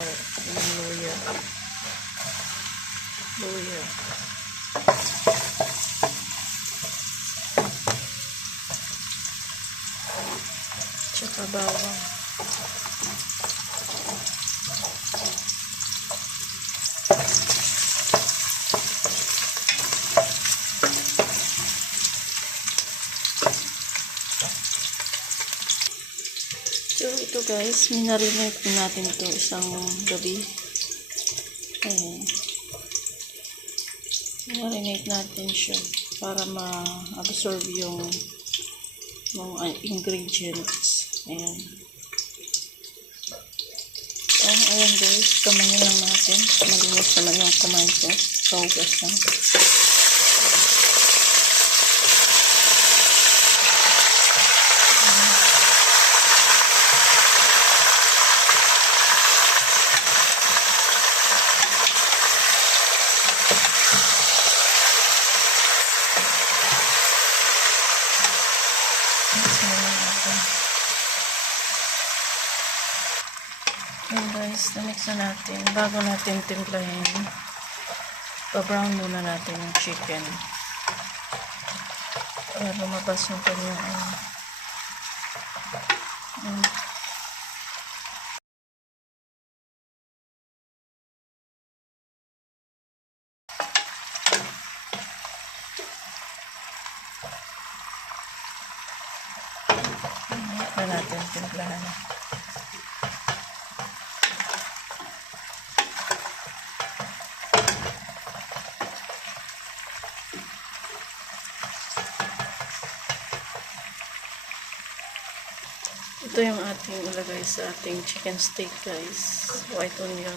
Yung luya. Luya. Tsaka bawang. So, ito guys, minarinate natin ito isang gabi. Ayan. Minarinate natin siya para ma-absorb yung mga ingredients. Ayan. So, ayan guys, kamayin lang natin. Malinis naman yung kamay ko. Kaugas lang. Ayan guys, na-mix na natin. Bago natin timplahin, pa-brown muna natin yung chicken. Para lumabas yung kanyang ano. Ayan. Ayan na natin timplahan. Ito yung ating ilagay sa ating chicken steak guys. White onion.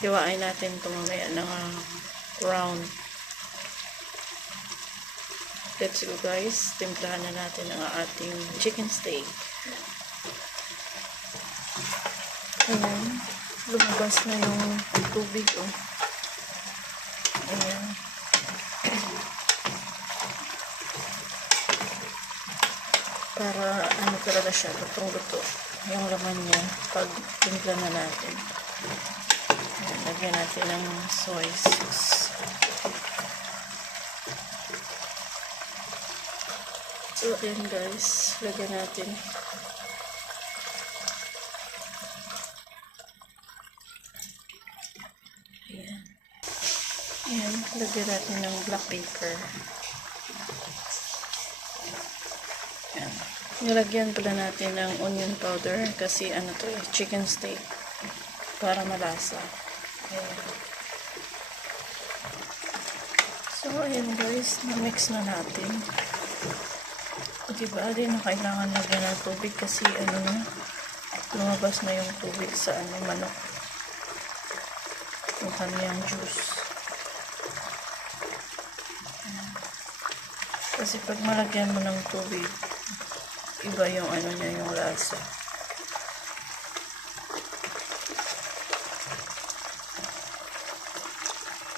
Hiwain natin ito mamaya ng ah, round. Let's go guys. Timplahan na natin ang ating chicken steak. Ayan. Lumabas na yung tubig oh. Ayan. Para ano talaga siya, lutong-luto yung laman niya pag timpla na natin. Ayan, lagyan natin ng soy sauce. So, ayan guys, lagyan natin. Ayan. Ayan, lagyan natin ng black pepper. Ayan. Nilagyan pala natin ng onion powder kasi ano to eh, chicken steak para malasa. So, ayan guys, na-mix na natin. Diba, di na kailangan lagyan ng tubig kasi ano na, lumabas na yung tubig sa ano, manok. Yung kanyang juice. Kasi pag malagyan mo ng tubig, iba yung ano niya, yung lasa.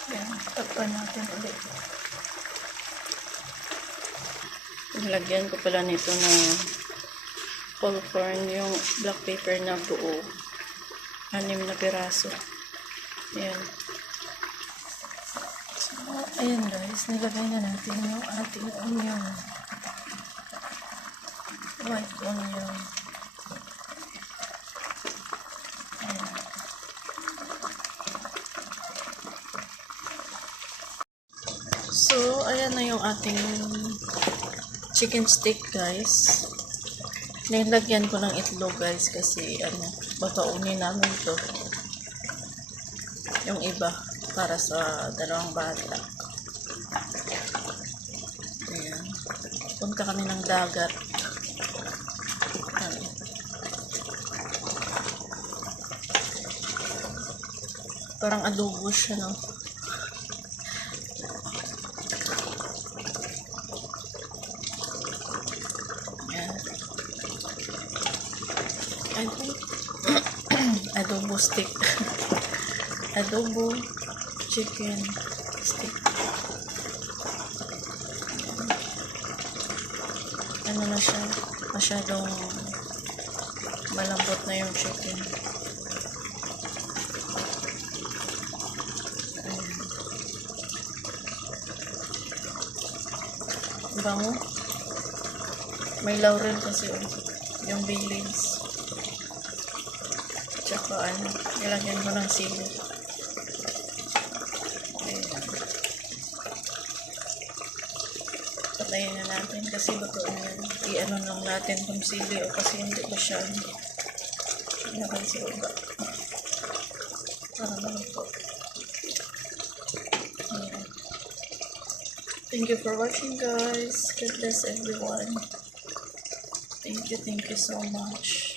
Yan, takpan natin ulit. Nilagyan ko pala nito ng popcorn, yung black pepper na buo. Anim na piraso. Ayan. So, ayan guys, nilagay na natin yung ating onion white onion. So, ayan na yung ating chicken steak, guys. Nilagyan ko ng itlog, guys, kasi, ano, babaunin namin to. Yung iba, para sa dalawang bata. Ayan. Punta kami ng dagat. Parang adobo siya, no? Ayan. Adobo. stick. adobo chicken stick. Ano na siya? Masyadong malambot na yung chicken. Bango. May laurel kasi oh, yung bay leaves. Tsaka ano, nilagyan ko ng sili. Ayan. Patayin na natin kasi luto na yan. I-ano lang natin kung sili o kasi hindi ko siya ano. Ilagay sa uga. Para maluto. Ayan. Thank you for watching guys. God bless everyone. Thank you, thank you so much.